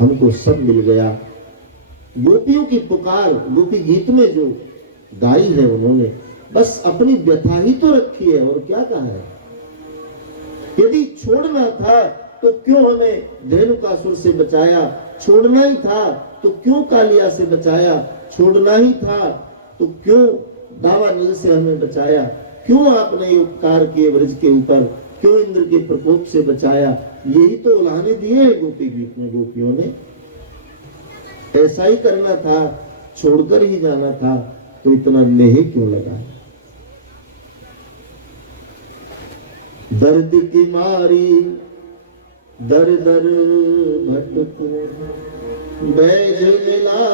हमको सब मिल गया। गोपियों की पुकार गोपी गीत में जो गाई है उन्होंने बस अपनी व्यथा ही तो रखी है और क्या कहा है। यदि छोड़ना था तो क्यों हमें धेनुकासुर से बचाया, छोड़ना ही था तो क्यों कालिया से बचाया, छोड़ना ही था तो क्यों दावानल से हमें बचाया, क्यों आपने ये उपकार किए ब्रज के ऊपर, क्यों इंद्र के प्रकोप से बचाया। यही तो उल्हाने दिए हैं गोपी गीत में गोपियों ने। ऐसा ही करना था, छोड़कर ही जाना था, तो इतना लेह क्यों लगाया। दर्द की मारी दर दर भटकूं, बैज मिला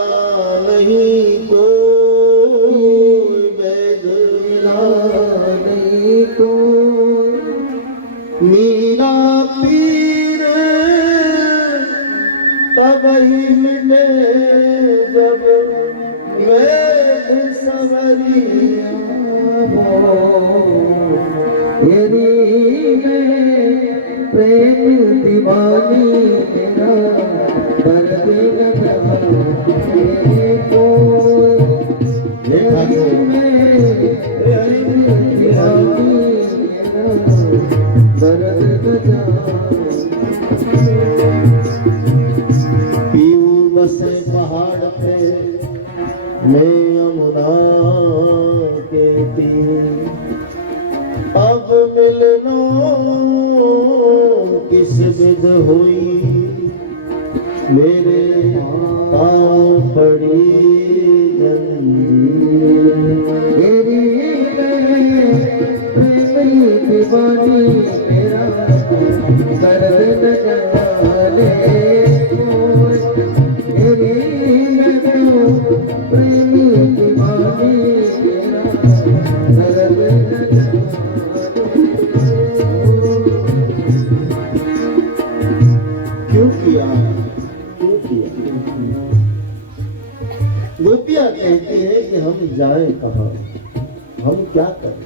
नहीं कोई, बैज मिला नहीं कोई। मीरा पीर तब ही मिले जब वैद सवरिया प्रेम दीवानी तेरा दर्द पीऊ बसे पहाड़ पे मैं यमुना के तीर, अब मिलना किस विध हुई, मेरे पाँव पड़ी जंजीर। प्रेम दीवानी मेरा दर्द न जाने कोई, प्रेम दीवानी मेरा दर्द न जाने। क्यों किया, क्यों किया। गोपियां कहती है कि हम जाएं कहां, हम क्या करें।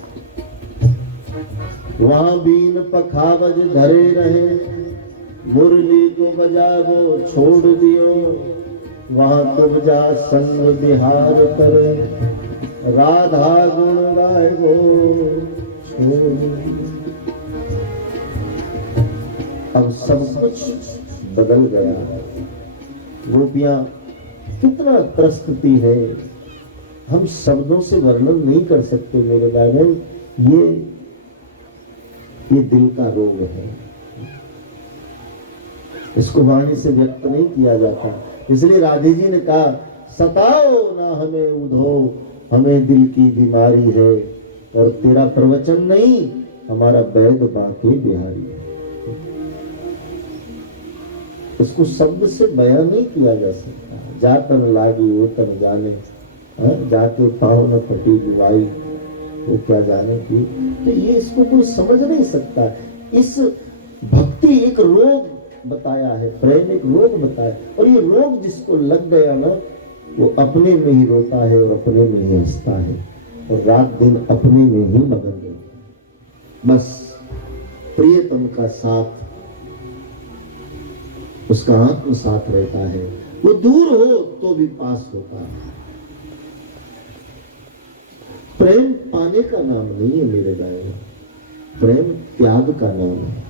वहां बीन पखावज धरे रहे, मुरली को बजावो छोड़ दियो, वहां तुम जा संग विहार करे, राधा गुण गाएगो छोड़ दियो। अब सब कुछ बदल गया है। गोपियां कितना त्रस्तती है, हम शब्दों से वर्णन नहीं कर सकते मेरे गायन। ये दिल का रोग है, इसको वाणी से व्यक्त नहीं किया जाता। इसलिए राधे जी ने कहा सताओ ना हमें उधो, हमें दिल की बीमारी है, और तेरा प्रवचन नहीं हमारा वैद बांके बिहारी है। उसको शब्द से बयान नहीं किया जा सकता। जातन लागी वो तन जाने, जाके पाँव न फटी जुबाई वो क्या जाने की। तो ये इसको कोई समझ नहीं सकता। इस भक्ति एक रोग बताया है, प्रेम एक रोग बताया, और ये रोग जिसको लग गया ना वो अपने में ही रोता है और अपने में ही हंसता है और रात दिन अपने में ही मगन है। बस प्रियतम का साथ उसका आत्म साथ रहता है, वो दूर हो तो भी पास होता है। प्रेम पाने का नाम नहीं है मेरे भाई, प्रेम त्याग का नाम है।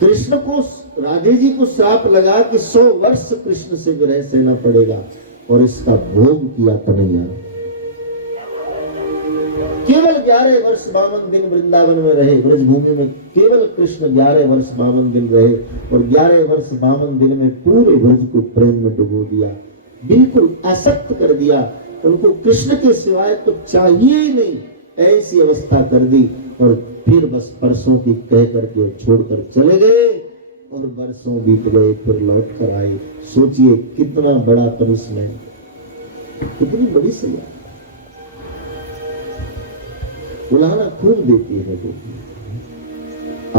कृष्ण को, राधे जी को श्राप लगा कि 100 वर्ष कृष्ण से विरह सहना पड़ेगा और इसका भोग किया कन्हैया। केवल 11 वर्ष 52 दिन वृंदावन में रहे, ब्रजभूमि में केवल कृष्ण 11 वर्ष 52 दिन रहे और 11 वर्ष 52 दिन में पूरे ब्रज को प्रेम में डुबो दिया, बिल्कुल आसक्त कर दिया। उनको कृष्ण के सिवाय तो चाहिए ही नहीं, ऐसी अवस्था कर दी। और फिर बस परसों की कह करके छोड़कर चले गए और बरसों बीत गए, फिर लौट कर आए। सोचिए कितना बड़ा पनिशमेंट, कितनी बड़ी सजा। उलाहना खूब देती है गोपी।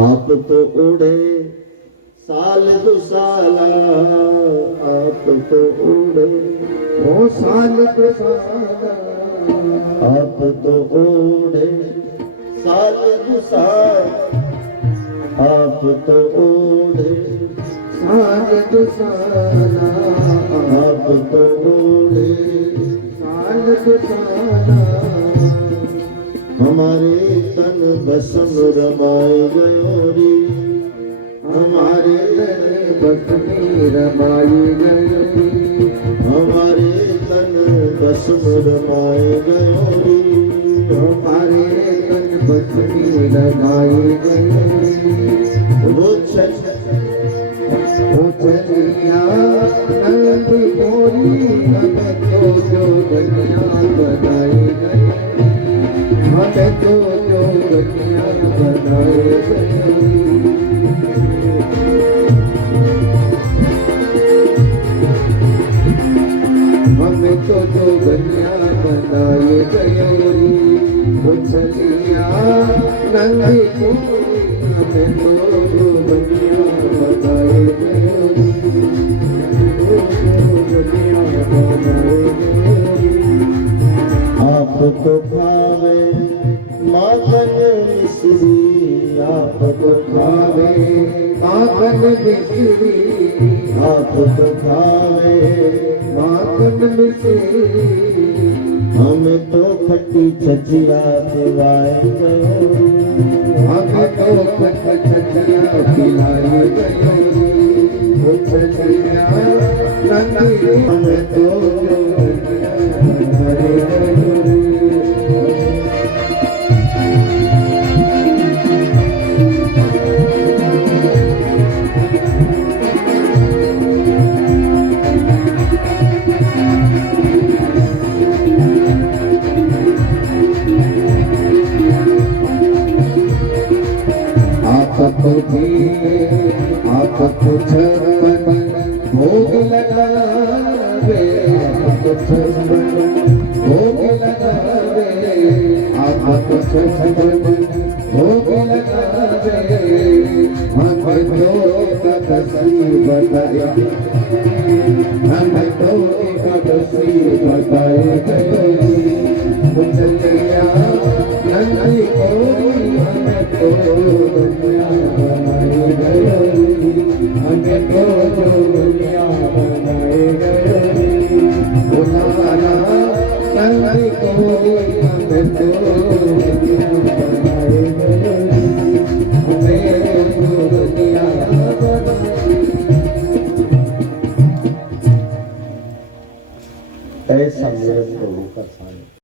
आप तो ओढ़े साल दो साला, आप तो ओढ़े ओ साल दो साला, आप तो ओढ़े साल दो साल, आप तो ओढ़े साल दुसाला आप तो बोले साल दुसाला हमारे तन बसम रमाए गयो रे हमारे तन बसमी रमाई गई हमारे तन बसम रमाए गयो रे हमारे तन बसमी रमाई गई वो छठ वो चलिया नंद मोरी हमें तो जो दुनिया बनाई गई हमें तो जो दुनिया बनाई गई हमें तो जो दुनिया बनाई गई वो चलिया नंद मोरी हमें तो जो दुनिया बनाई गई आप तो खावे माखन मिश्री आप तो खावे माखन मिश्री आप तो खावे माखन मिश्री हमें तो खट्टी छचिया दिवाए गयो हमें तो खटिया पिलाई गई वो छटिया नंदी हमें तो बनाई गई आपको दिए आपको छप्पन भोग लगावे आपको छप्पन भोग लगावे आपको छप्पन भोग लगावे हमें तो कसरी बताए हमें तो कसरी बताए गई चलिया नंदी को हमें तो